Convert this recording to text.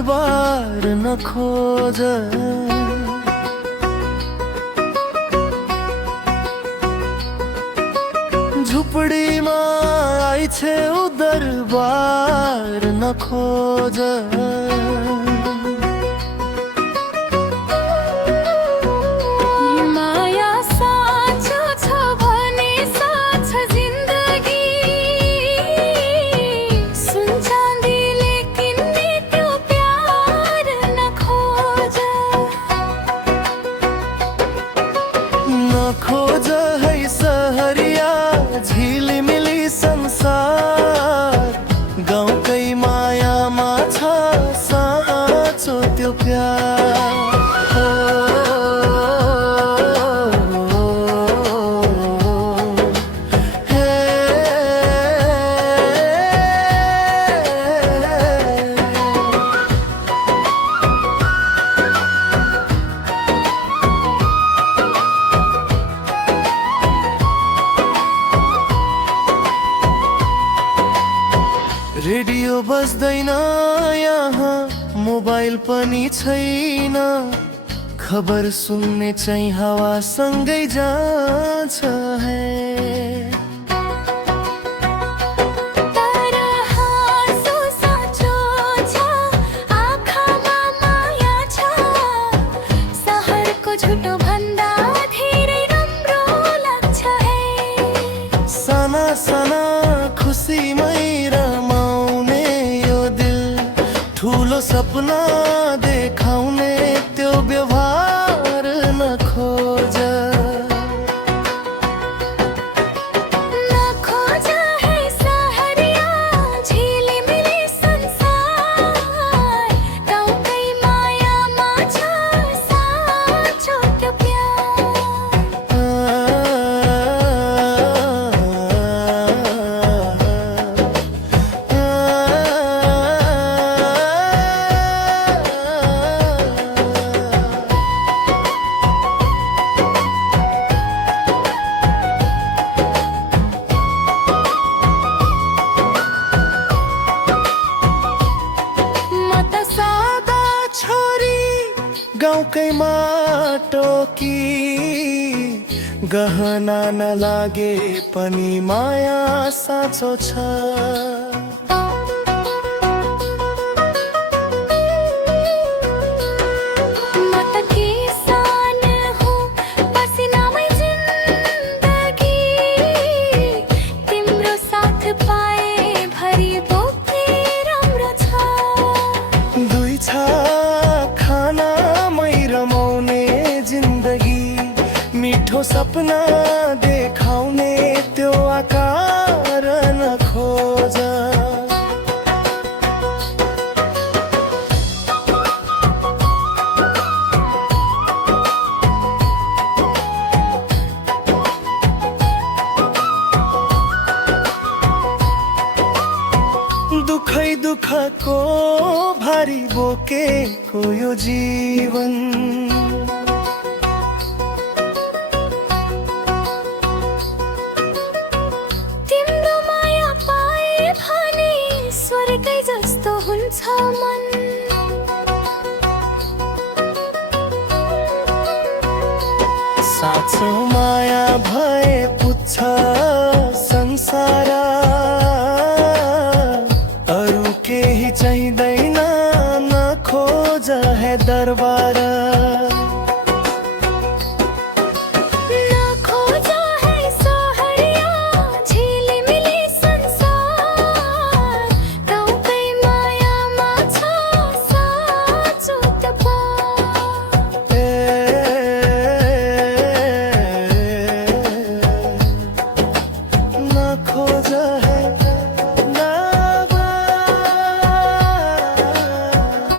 दरबार न खोज। झुपडीमा आई छे उ दरबार न खोज। माया साँचो छ भने साँच जिन्दगी। सुन चाँदीले किन्ने त्यो प्यार न खोज। न खोज है सहरिया झिलिमिली संसार। गाउँकै मायामा छ साँचो त्यो प्यार। रेडियो बज्दैन यहाँ, मोबाइल पनि छैन। खबर सुन्ने चाहिँ हावासँगै जान्छ है। तर हाँसो साँचो छ, आँखामा माया छ। सहरको झुटो भन्दा धेरै राम्रो लाग्छ है। साना साना खुसीमै रमाउने यो दिल, ठुलो सपना देखाउने त्यो व्यवहार न खोज। न खोज है सहरिया झिलिमिली संसार। गाउँकै मायामा छ साँचो त्यो गाउँकै माटो कि गहना नलागे पनि माया साँचो छ। म त किसान हुँ पसिनामै जिन्दगी। तिम्रो साथ पाए भरि बोक्ने राम्रो छ। दुई छ खानामै रमाउने जिन्दगी, मिठो सपना देखाउने त्यो आकार न खोज। दुखै दुःखको भारी बोकेको यो जीवन, तिम्रो माया पाए भने स्वर्गै जस्तो हुन्छ मन। साँचो माया भए पुग्छ संसार। अरू केही चाहिँदैन, न खोज है दरबार।